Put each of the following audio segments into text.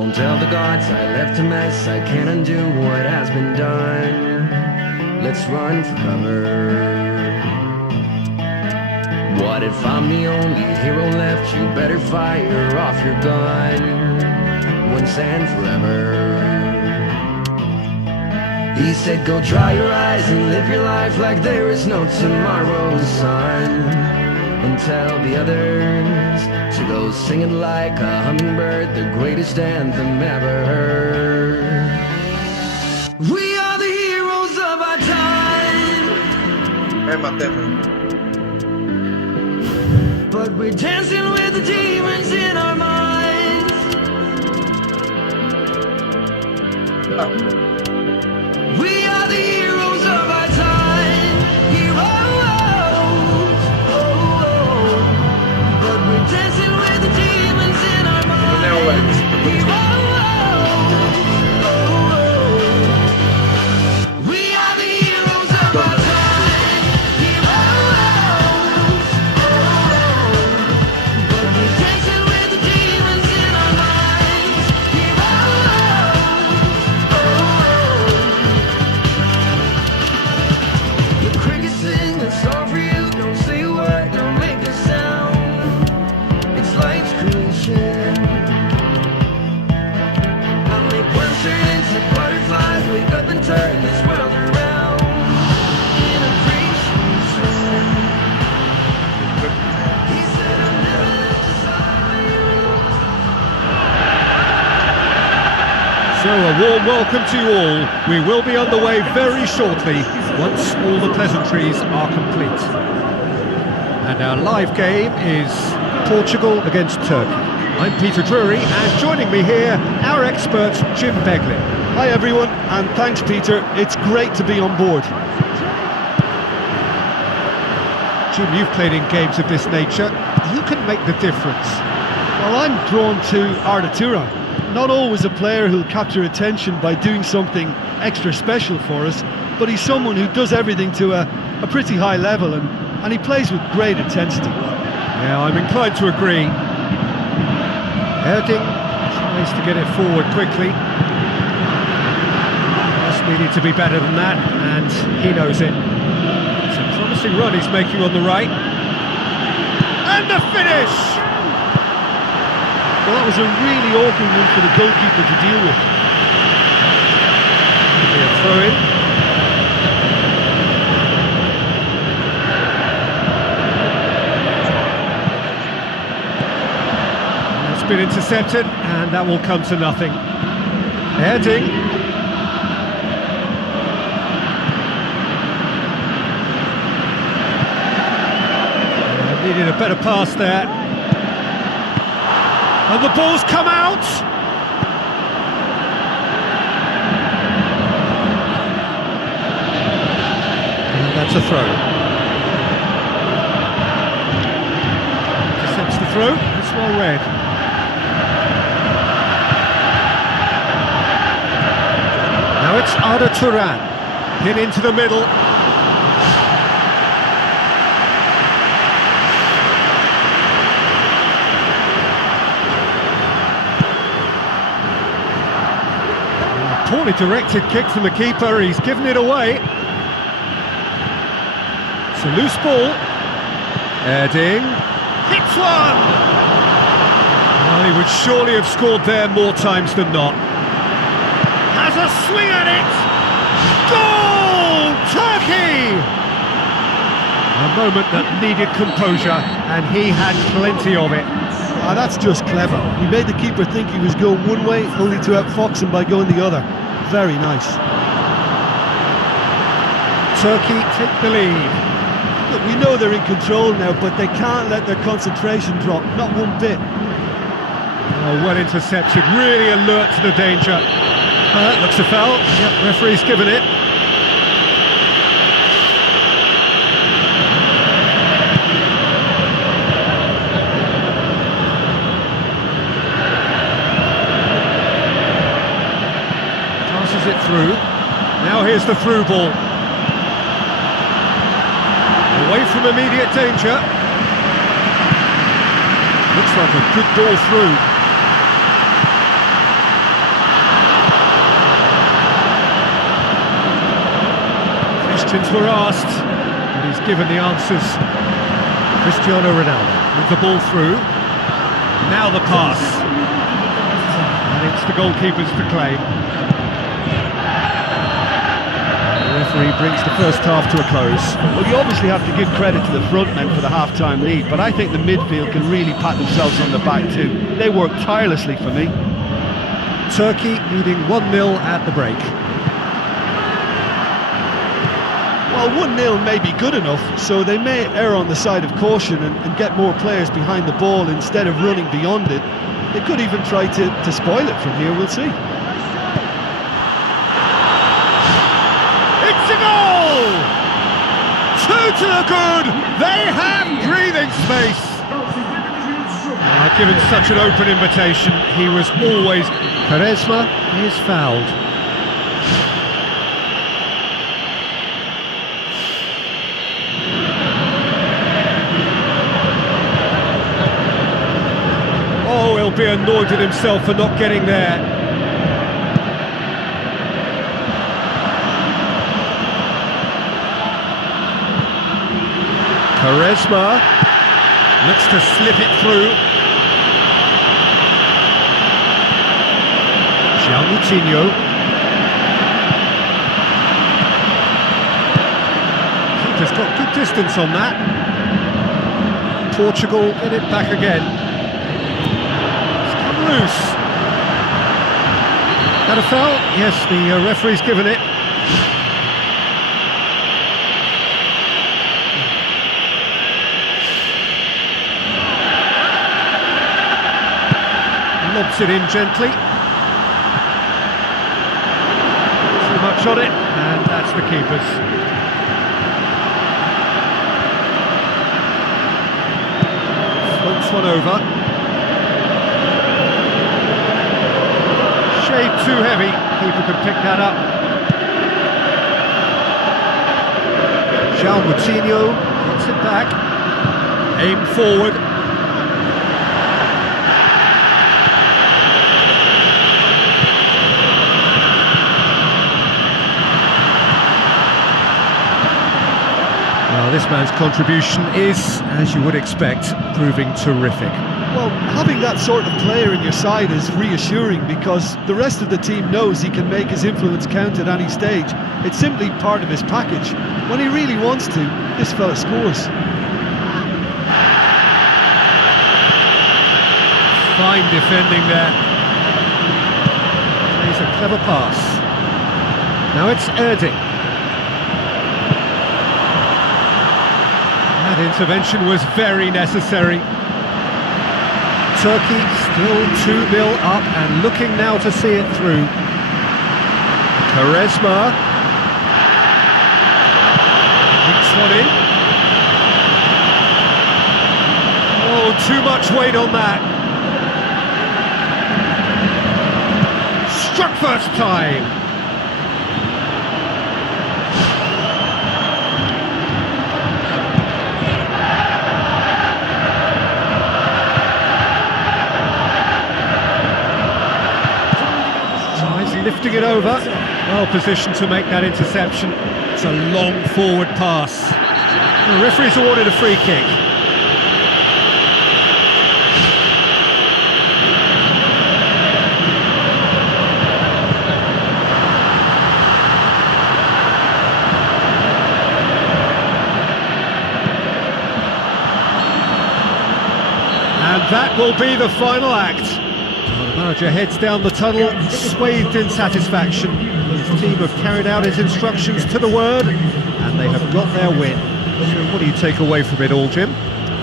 Don't tell the gods I left a mess. I can't undo what has been done. Let's run for cover. What if I'm the only hero left? You better fire off your gun once and forever. He said go dry your eyes and live your life like there is no tomorrow, son. And tell the others to go singing like a hummingbird, the greatest anthem ever heard. We are the heroes of our time. But we're dancing with the demons in our minds. We are the heroes of our time. Heroes. But we're dancing with the demons in our minds. Heroes. We are the heroes of our time. Turn this world around in a creation. He said I'll never let you slide. So a warm welcome to you all. We will be underway very shortly once all the pleasantries are complete. And our live game is Portugal against Turkey. I'm Peter Drury, and joining me here, our expert Jim Beglin. Hi everyone, and thanks Peter, it's great to be on board. Jim, you've played in games of this nature. Who can make the difference? Well, I'm drawn to Arda Turan. Not always a player who'll capture attention by doing something extra special for us, but he's someone who does everything to a pretty high level, and he plays with great intensity. Yeah, I'm inclined to agree. Erding tries to get it forward quickly. Needed to be better than that, and he knows it. It's a promising run he's making on the right. And the finish! Well, that was a really awkward one for the goalkeeper to deal with. Be a throw-in. It's been intercepted, and that will come to nothing. Erding. Needed a better pass there. And the ball's come out! And that's a throw. Intercepts the throw, it's well read. Now it's Arda Turan, hit into the middle. Poorly directed kick from the keeper, he's given it away. It's a loose ball. Erding hits one! Well, he would surely have scored there more times than not. Has a swing at it! Goal! Turkey! A moment that needed composure, and he had plenty of it. Ah, that's just clever. He made the keeper think he was going one way, only to outfox him by going the other. Very nice. Turkey take the lead. Look, we know they're in control now, but they can't let their concentration drop, not one bit. Oh, well intercepted, really alert to the danger. Looks a foul. Yep, referee's given it. It through. Now here's the through ball. Away from immediate danger. Looks like a good ball through. Questions were asked, and he's given the answers. Cristiano Ronaldo with the ball through. Now the pass. And it's the goalkeepers to claim. The referee brings the first half to a close. Well, you obviously have to give credit to the front men for the half-time lead, but I think the midfield can really pat themselves on the back too. They work tirelessly for me. Turkey leading 1-0 at the break. Well, 1-0 may be good enough, so they may err on the side of caution and get more players behind the ball instead of running beyond it. They could even try to spoil it from here, we'll see. It's a goal! 2 to the good! They have breathing space! Given such an open invitation, he was always... Quaresma is fouled. Oh, he'll be annoyed with himself for not getting there. Quaresma looks to slip it through. Coutinho. Keeper's got good distance on that. Portugal get it back again. It's come loose. That a foul? Yes, the referee's given it. Lobs it in gently. Much on it, and that's the keeper's. Floats one over. Shade too heavy. Keeper can pick that up. Coutinho gets it back. Aim forward. This man's contribution is, as you would expect, proving terrific. Well, having that sort of player in your side is reassuring because the rest of the team knows he can make his influence count at any stage. It's simply part of his package. When he really wants to, this fella scores. Fine defending there. Plays a clever pass. Now it's Erding. That intervention was very necessary. Turkey still 2-0 up and looking now to see it through. Quaresma kicks one in. Oh, too much weight on that. Struck first time. Lifting it over, well positioned to make that interception. It's a long forward pass. The referee's awarded a free kick. And that will be the final act. The manager heads down the tunnel, swathed in satisfaction. His team have carried out his instructions to the word, and they have got their win. So what do you take away from it all, Jim?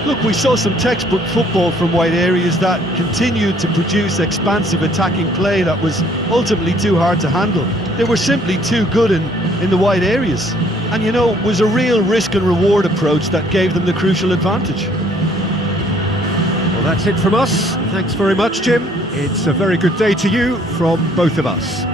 Look, we saw some textbook football from wide areas that continued to produce expansive attacking play that was ultimately too hard to handle. They were simply too good in the wide areas. And you know, it was a real risk and reward approach that gave them the crucial advantage. Well, that's it from us. Thanks very much, Jim. It's a very good day to you from both of us.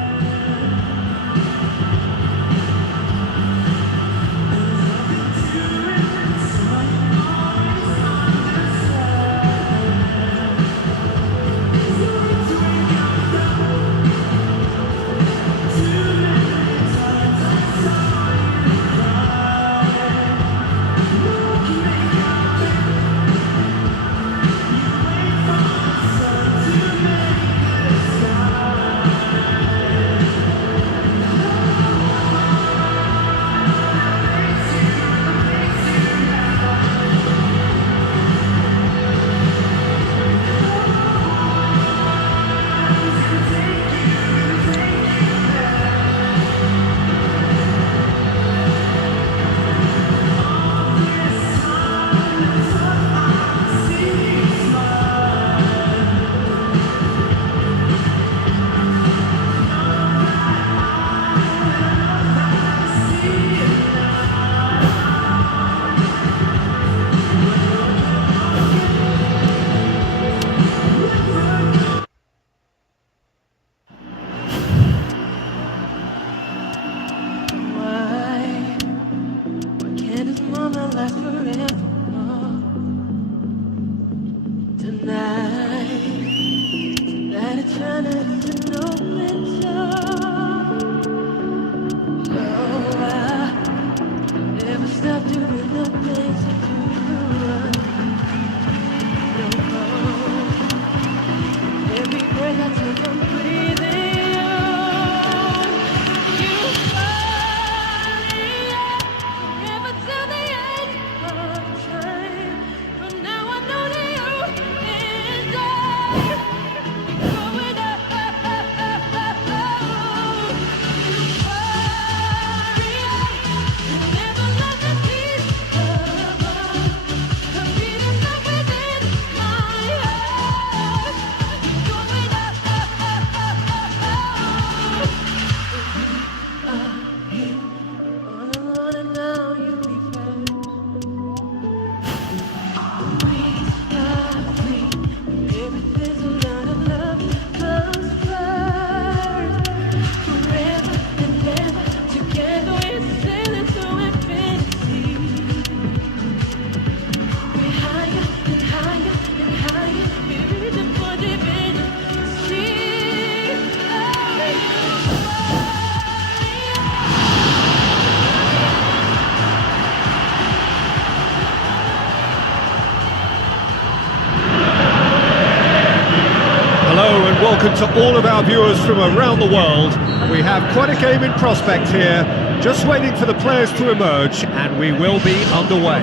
Welcome to all of our viewers from around the world. We have quite a game in prospect here, just waiting for the players to emerge, and we will be underway.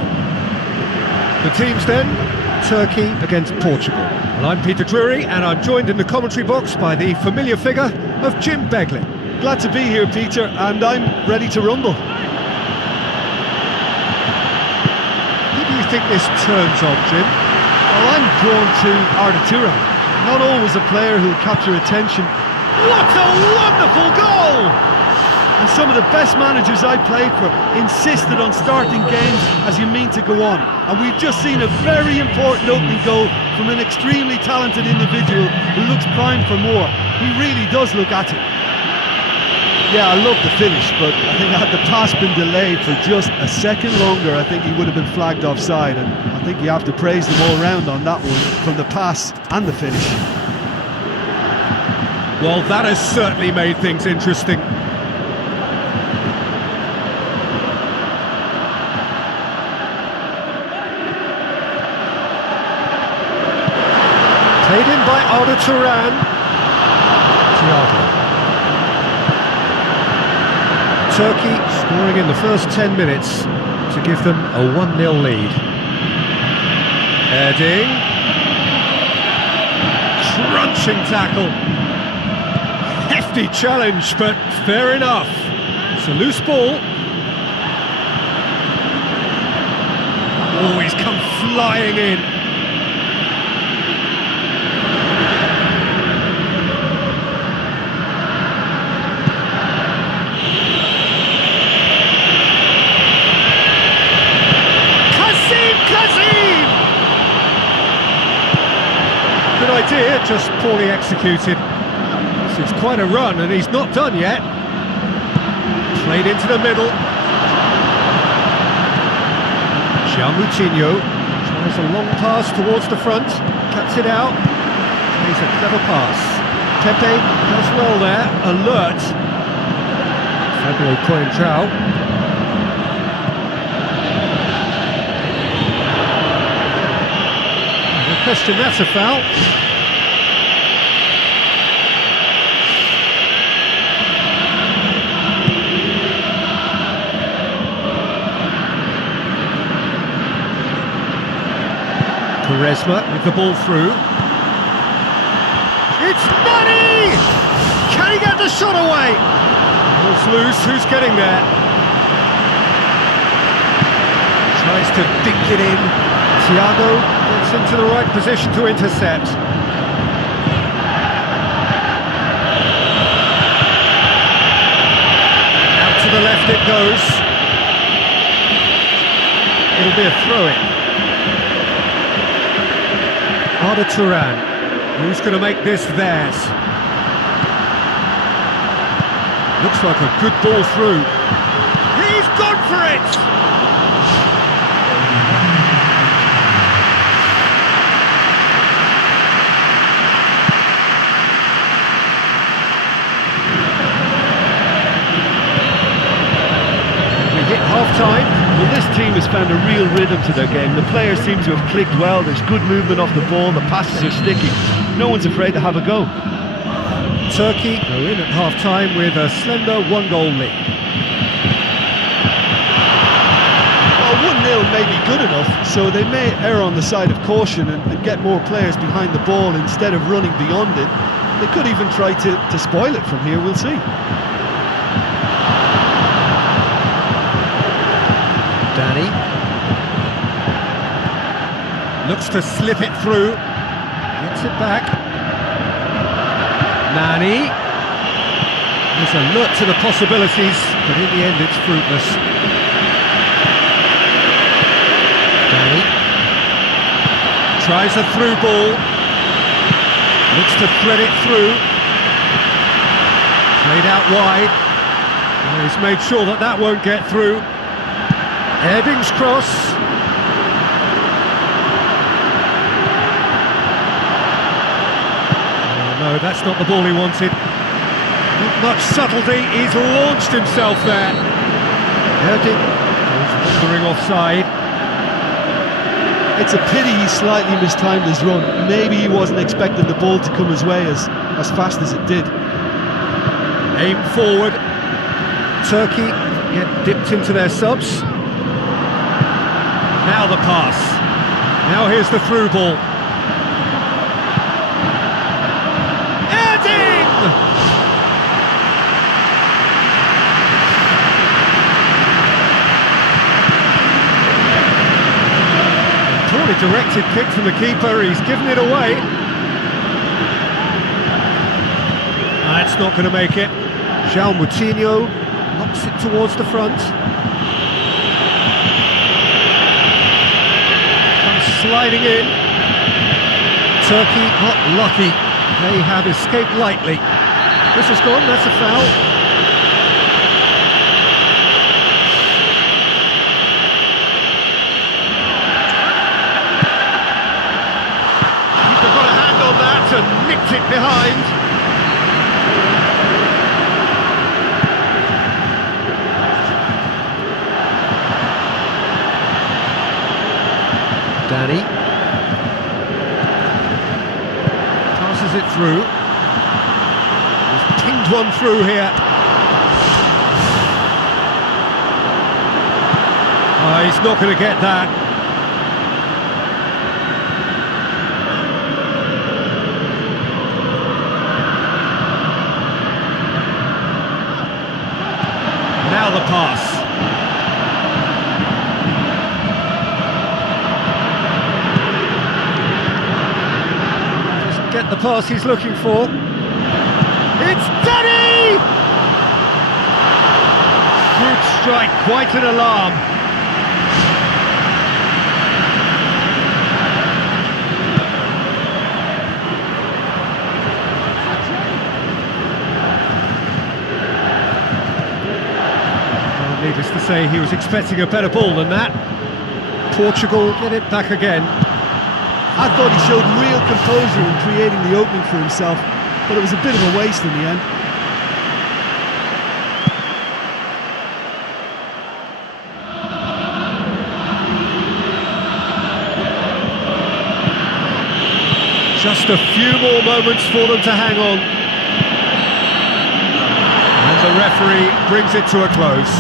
The teams then, Turkey against Portugal. And I'm Peter Drury, and I'm joined in the commentary box by the familiar figure of Jim Beglin. Glad to be here, Peter, and I'm ready to rumble. Who do you think this turns on, Jim? Well, I'm drawn to Arda Turan. Not always a player who'll capture attention. What a wonderful goal! And some of the best managers I played for insisted on starting games as you mean to go on. And we've just seen a very important opening goal from an extremely talented individual who looks primed for more. He really does look at it. Yeah, I love the finish, but I think had the pass been delayed for just a second longer, I think he would have been flagged offside, and I think you have to praise them all round on that one, from the pass and the finish. Well, that has certainly made things interesting. Played in by Arda Turan. Thiago. Turkey scoring in the first 10 minutes to give them a 1-0 lead. Heading. Crunching tackle. Hefty challenge, but fair enough. It's a loose ball. Oh, he's come flying in. Good idea, just poorly executed. This is quite a run, and he's not done yet. Played into the middle. Moutinho tries a long pass towards the front, cuts it out. Plays a clever pass. Pepe does well there, alert. Fabio Coentrao. No question, that's a foul. Quaresma with the ball through. It's Nani! Can he get the shot away? Ball's loose, who's getting there? Tries to dink it in. Thiago gets into the right position to intercept. Out to the left it goes. It'll be a throw-in. Arda Turan, who's going to make this theirs? Looks like a good ball through. He's gone for it! We hit half-time. Well, this team has found a real rhythm to their game. The players seem to have clicked well. There's good movement off the ball. The passes are sticky. No one's afraid to have a go. Turkey go in at half-time with a slender one-goal lead. Well, 1-0 may be good enough, so they may err on the side of caution and get more players behind the ball instead of running beyond it. They could even try to spoil it from here, we'll see. Danny looks to slip it through, gets it back. Nani is alert to the possibilities, but in the end it's fruitless. Danny tries a through ball, looks to thread it through, played out wide, and he's made sure that that won't get through. Ebbings cross. Oh, no, that's not the ball he wanted. Not much subtlety, he's launched himself there. Ebbings goes wandering offside. It's a pity he slightly mistimed his run. Maybe he wasn't expecting the ball to come his way as fast as it did. Aim forward. Turkey get dipped into their subs. Now the pass. Now here's the through ball. Edding! Poorly directed kick from the keeper. He's given it away. That's not going to make it. João Moutinho knocks it towards the front. Sliding in. Turkey not lucky. They have escaped lightly. This has gone, that's a foul. Keeper got a hand on that and nicked it behind. Danny passes it through. He's pinged one through here. Oh, he's not going to get that. Now the pass. Get the pass he's looking for. It's Danny! Good strike, quite an alarm. Well, needless to say, he was expecting a better ball than that. Portugal get it back again. I thought he showed real composure in creating the opening for himself, but it was a bit of a waste in the end. Just a few more moments for them to hang on. And the referee brings it to a close.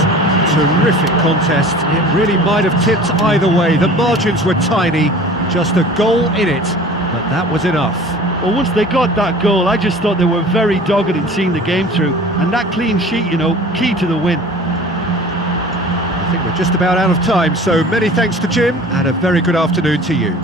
Terrific contest. It really might have tipped either way. The margins were tiny. Just a goal in it, but that was enough. Well, once they got that goal, I just thought they were very dogged in seeing the game through. And that clean sheet, you know, key to the win. I think we're just about out of time, so many thanks to Jim, and a very good afternoon to you.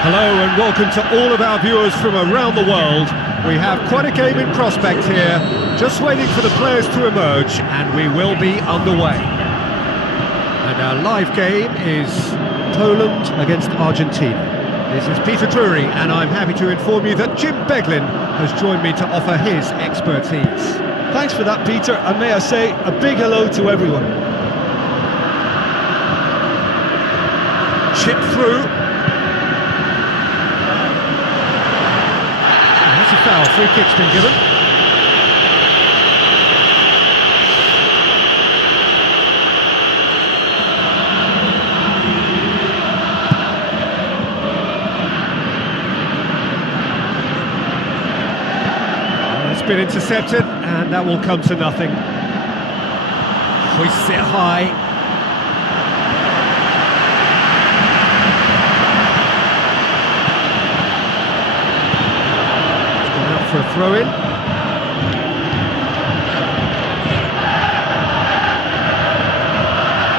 Hello and welcome to all of our viewers from around the world. We have quite a game in prospect here, just waiting for the players to emerge, and we will be underway. And our live game is Poland against Argentina. This is Peter Drury, and I'm happy to inform you that Jim Beglin has joined me to offer his expertise. Thanks for that, Peter, and may I say a big hello to everyone. Chip through. That's a foul, free kick's been given. It's been intercepted, and that will come to nothing. Hoists it high. For a throw-in.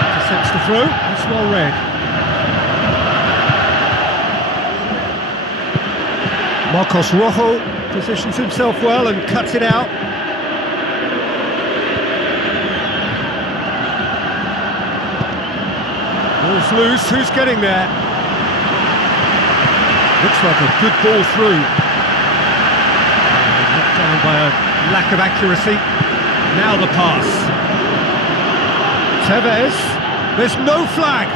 Intercepts the throw, that's well read. Marcos Rojo positions himself well and cuts it out. Ball's loose, who's getting there? Looks like a good ball through. Down by a lack of accuracy. Now the pass. Tevez. There's no flag.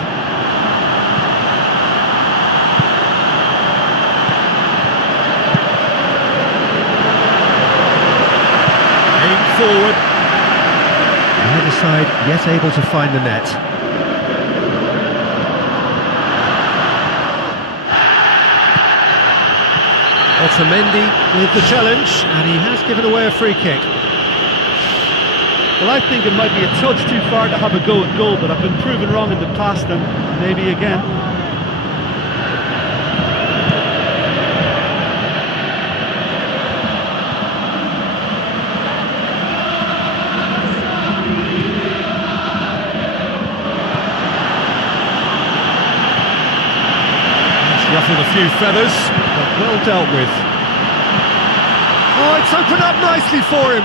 Aim forward. The other side yet able to find the net. Otamendi with the challenge, and he has given away a free kick. Well, I think it might be a touch too far to have a go at goal, but I've been proven wrong in the past, and maybe again. It's ruffled a few feathers, but well dealt with. Oh, it's opened up nicely for him.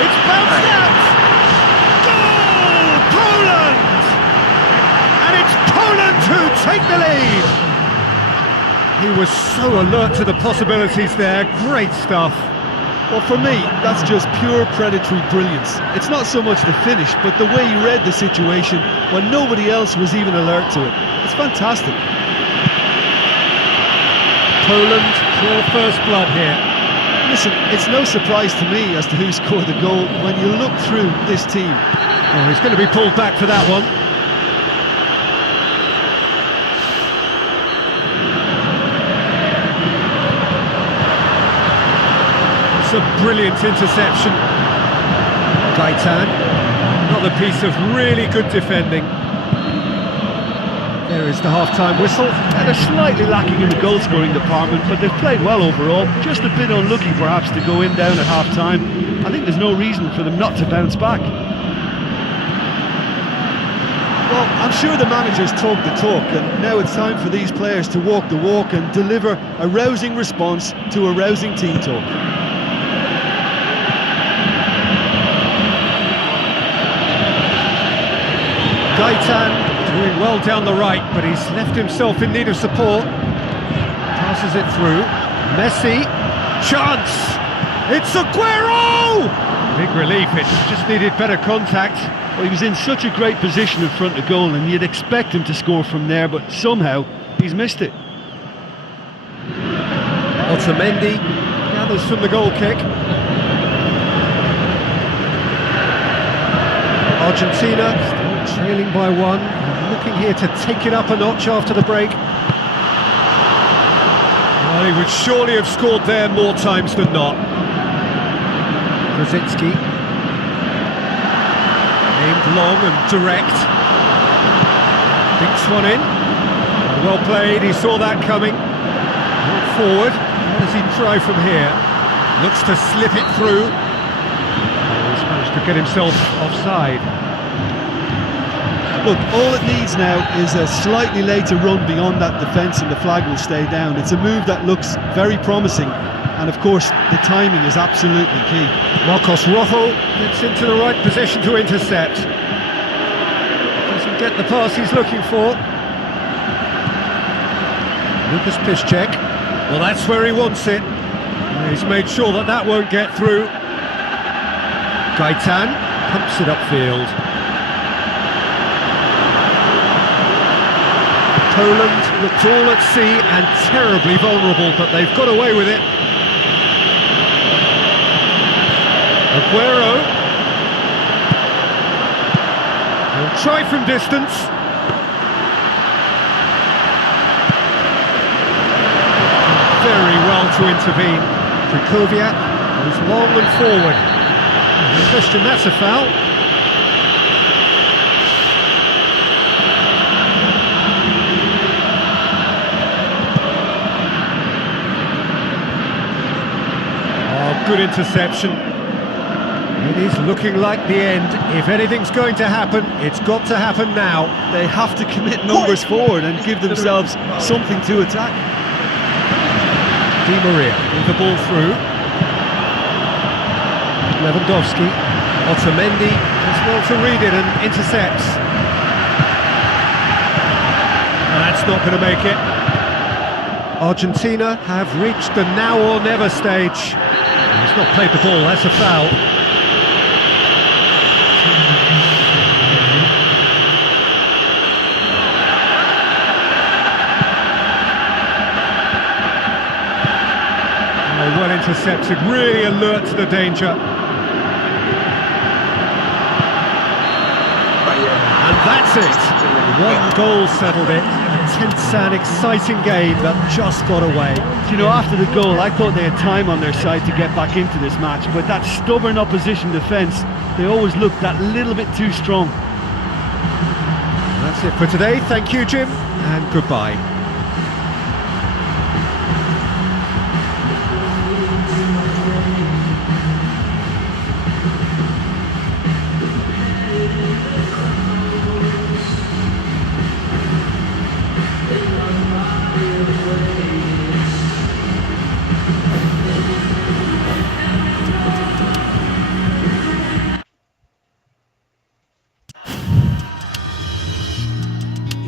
It's bounced out. Goal! Poland! And it's Poland who take the lead. He was so alert to the possibilities there. Great stuff. Well, for me, that's just pure predatory brilliance. It's not so much the finish, but the way he read the situation when nobody else was even alert to it. It's fantastic. Poland draw first blood here. Listen, it's no surprise to me as to who scored the goal when you look through this team. Oh, he's going to be pulled back for that one. It's a brilliant interception. Gaitan, another piece of really good defending. There is the half-time whistle. And they're slightly lacking in the goal-scoring department, but they've played well overall. Just a bit unlucky, perhaps, to go in down at half-time. I think there's no reason for them not to bounce back. Well, I'm sure the manager's talked the talk, and now it's time for these players to walk the walk and deliver a rousing response to a rousing team talk. Gaitan doing well down the right, but he's left himself in need of support. Passes it through. Messi. Chance! It's Aguero! Big relief, it just needed better contact. Well, he was in such a great position in front of goal, and you'd expect him to score from there, but somehow he's missed it. Otamendi gathers from the goal kick. Argentina still trailing by one, looking here to take it up a notch after the break. Well, he would surely have scored there more times than not. Krasicki. Aimed long and direct. Dinks one in. Well played, he saw that coming. Brought forward. How does he try from here? Looks to slip it through. He's managed to get himself offside. Look, all it needs now is a slightly later run beyond that defence and the flag will stay down. It's a move that looks very promising, and of course the timing is absolutely key. Marcos Rojo gets into the right position to intercept. Doesn't get the pass he's looking for. Lucas Piszczek. Well, that's where he wants it. He's made sure that that won't get through. Gaitan pumps it upfield. Poland looked all at sea and terribly vulnerable, but they've got away with it. Aguero. He'll try from distance. Very well to intervene. Krychowiak goes long and forward. No question, that's a foul. Oh, good interception. It is looking like the end. If anything's going to happen, it's got to happen now. They have to commit numbers forward and give themselves something to attack. Di Maria with the ball through. Lewandowski. Otamendi does well to read it and intercepts. That's not going to make it. Argentina have reached the now or never stage. He's not played the ball, that's a foul. Well intercepted, really alert to the danger. And that's it. One goal settled it. A tense and exciting game that just got away. You know, after the goal, I thought they had time on their side to get back into this match, but that stubborn opposition defence, they always looked that little bit too strong. That's it for today. Thank you, Jim, and goodbye.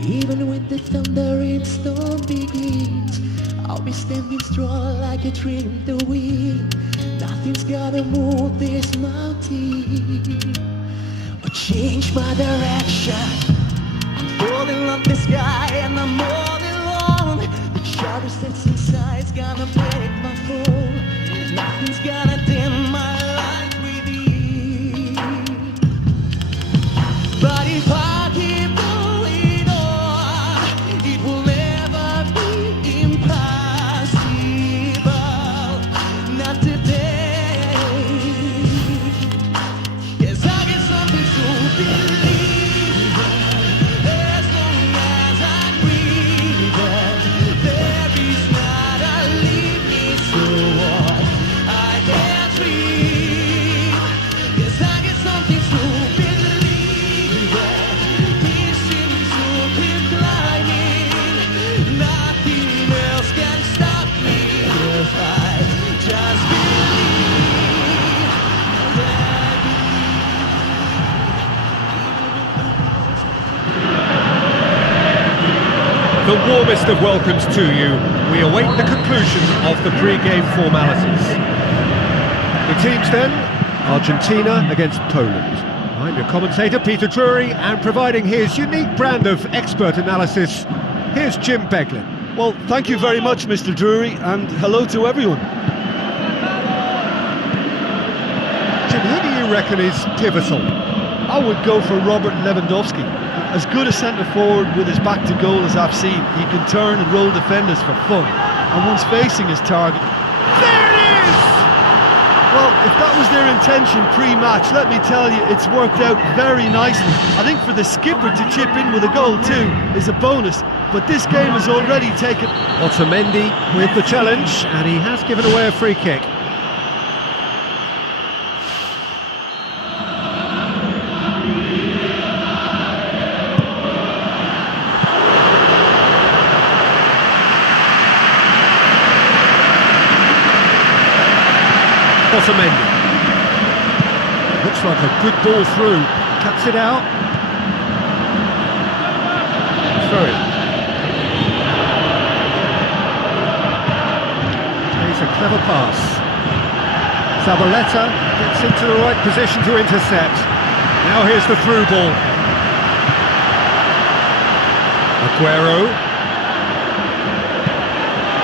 Even when the thundering storm begins, I'll be standing strong like a tree in the wind. Nothing's gonna move this mountain or change my direction. I'm falling off the sky and I'm all alone. The shadow that's inside's gonna break my fall. Nothing's gonna dim my light within. But if I keep going on, it will never be impossible. Not today. Yes, I get something to believe in. As long as I'm breathing, there is not a limit to what I can dream. Yes, I get something to believe in. This seems to keep climbing. Nothing else can stop me if I just believe that The warmest of welcomes to you. We await the conclusion of the pre-game formalities. The teams then, Argentina against Poland. I'm your commentator, Peter Drury, and providing his unique brand of expert analysis, here's Jim Beglin. Well, thank you very much, Mr. Drury, and hello to everyone. Jim, who do you reckon is pivotal? I would go for Robert Lewandowski. As good a centre-forward with his back to goal as I've seen. He can turn and roll defenders for fun. And once facing his target... There it is! Well, if that was their intention pre-match, let me tell you, it's worked out very nicely. I think for the skipper to chip in with a goal too is a bonus. But this game has already taken... Otamendi with the challenge, and he has given away a free kick. Otamendi. Looks like a good ball through. Cuts it out. Through. Plays a clever pass. Zabaleta gets into the right position to intercept. Now here's the through ball. Aguero.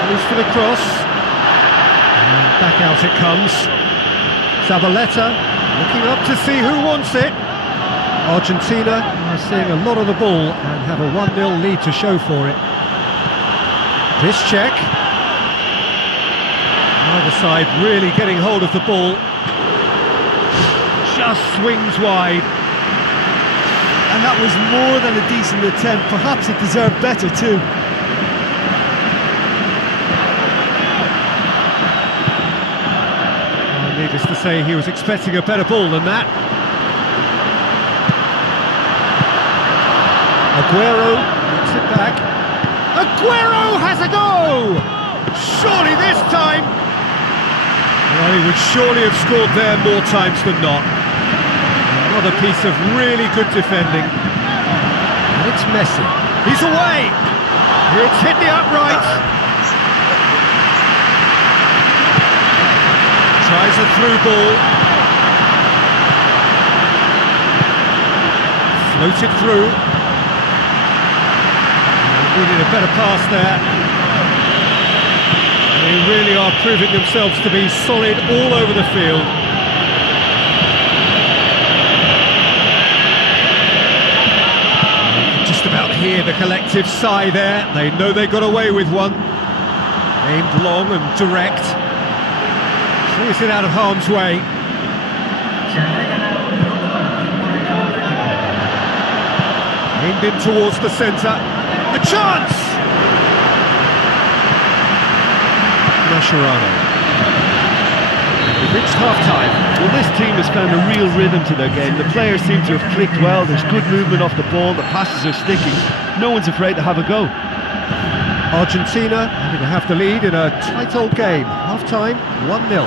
Goes for the cross. And back out it comes. Zabaleta looking up to see who wants it. Argentina are seeing a lot of the ball and have a 1-0 lead to show for it. This check. Either side really getting hold of the ball. Just swings wide. And that was more than a decent attempt. Perhaps it deserved better too. Needless to say, he was expecting a better ball than that. Aguero gets it back. Aguero has a go! Surely this time! Well, he would surely have scored there more times than not. Another piece of really good defending. And it's Messi. He's away! It's hit the upright. Tries a through ball. Floated through. Needed a better pass there. They really are proving themselves to be solid all over the field. You can just about hear the collective sigh there. They know they got away with one. Aimed long and direct. Clears it out of harm's way. Aimed in towards the centre. A chance! Mascherano. We've reached half-time. Well, this team has found a real rhythm to their game. The players seem to have clicked well. There's good movement off the ball. The passes are sticky. No one's afraid to have a go. Argentina having to have the lead in a tight old game. Half-time, 1-0.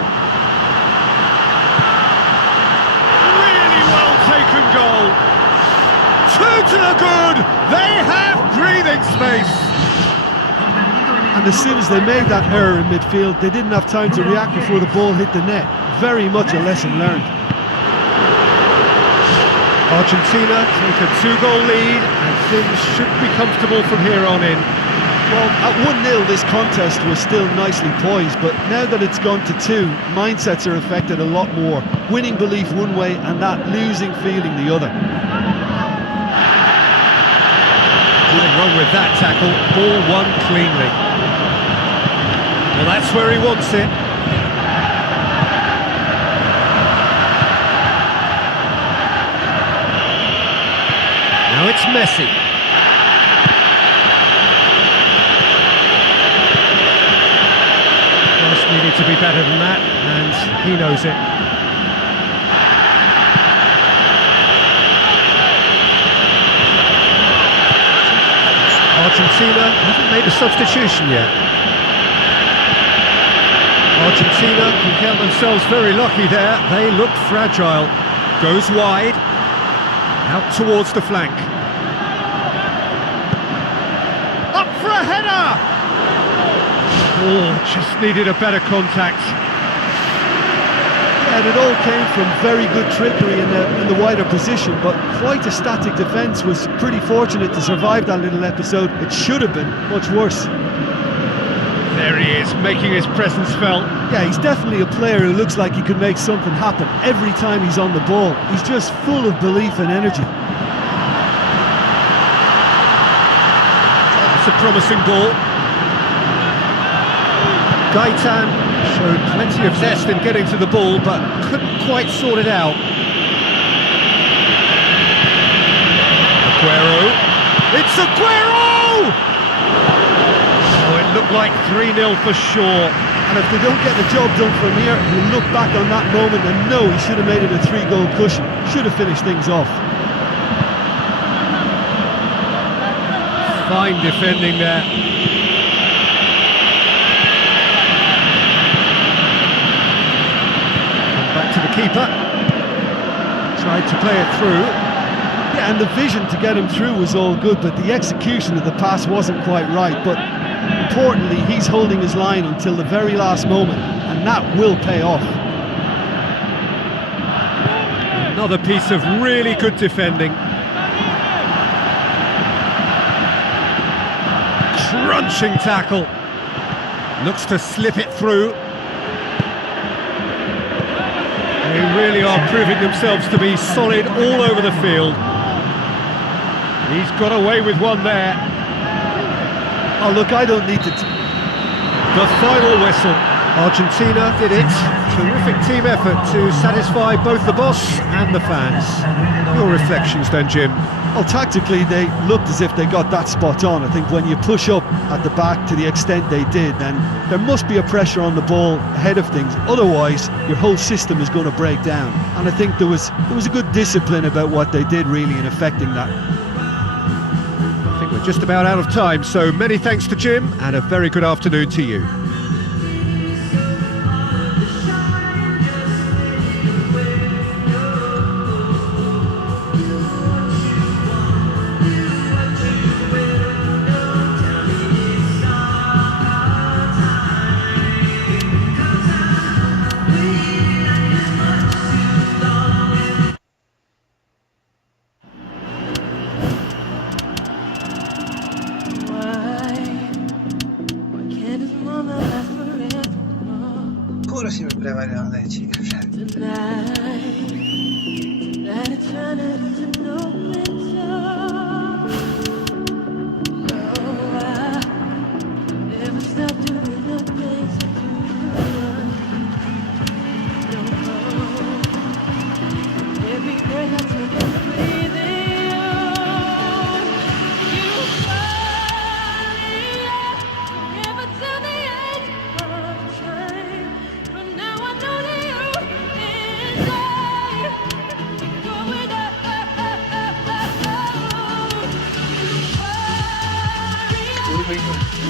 Really well taken goal. Two to the good. They have breathing space. And as soon as they made that error in midfield, they didn't have time to react before the ball hit the net. Very much a lesson learned. Argentina take a 2-goal lead and things should be comfortable from here on in. Well, at 1-0 this contest was still nicely poised, but now that it's gone to 2, mindsets are affected a lot more. Winning belief one way and that losing feeling the other. Nothing wrong with that tackle, ball won cleanly. Well, that's where he wants it. Now it's Messi. Just needed to be better than that, and he knows it. Argentina haven't made a substitution yet. Argentina can count themselves very lucky there. They look fragile. Goes wide. Out towards the flank. Up for a header! Oh, just needed a better contact. And it all came from very good trickery in the wider position, but quite a static defence. Was pretty fortunate to survive that little episode. It should have been much worse. There he is, making his presence felt. Yeah, he's definitely a player who looks like he could make something happen every time he's on the ball. He's just full of belief and energy. It's a promising ball. Gaitan showed plenty of zest in getting to the ball, but couldn't quite sort it out. Aguero. It's Aguero! Oh, it looked like 3-0 for sure. And if they don't get the job done from here, he'll look back on that moment and know he should have made it a 3-goal cushion. Should have finished things off. Fine defending there. keeper. Tried to play it through. Yeah, and the vision to get him through was all good, but the execution of the pass wasn't quite right. But importantly, he's holding his line until the very last moment, and that will pay off. Another piece of really good defending. Crunching tackle. Looks to slip it through. They really are proving themselves to be solid all over the field. He's got away with one there. Oh, look, I don't need to... The final whistle. Argentina did it. Terrific team effort to satisfy both the boss and the fans. Your reflections then, Jim? Well, tactically, they looked as if they got that spot on. I think when you push up at the back to the extent they did, then there must be a pressure on the ball ahead of things. Otherwise, your whole system is going to break down. And I think there was a good discipline about what they did, really, in affecting that. I think we're just about out of time, so many thanks to Jim, and a very good afternoon to you. Puro si mi prevaleva dai cifre. Kurwa,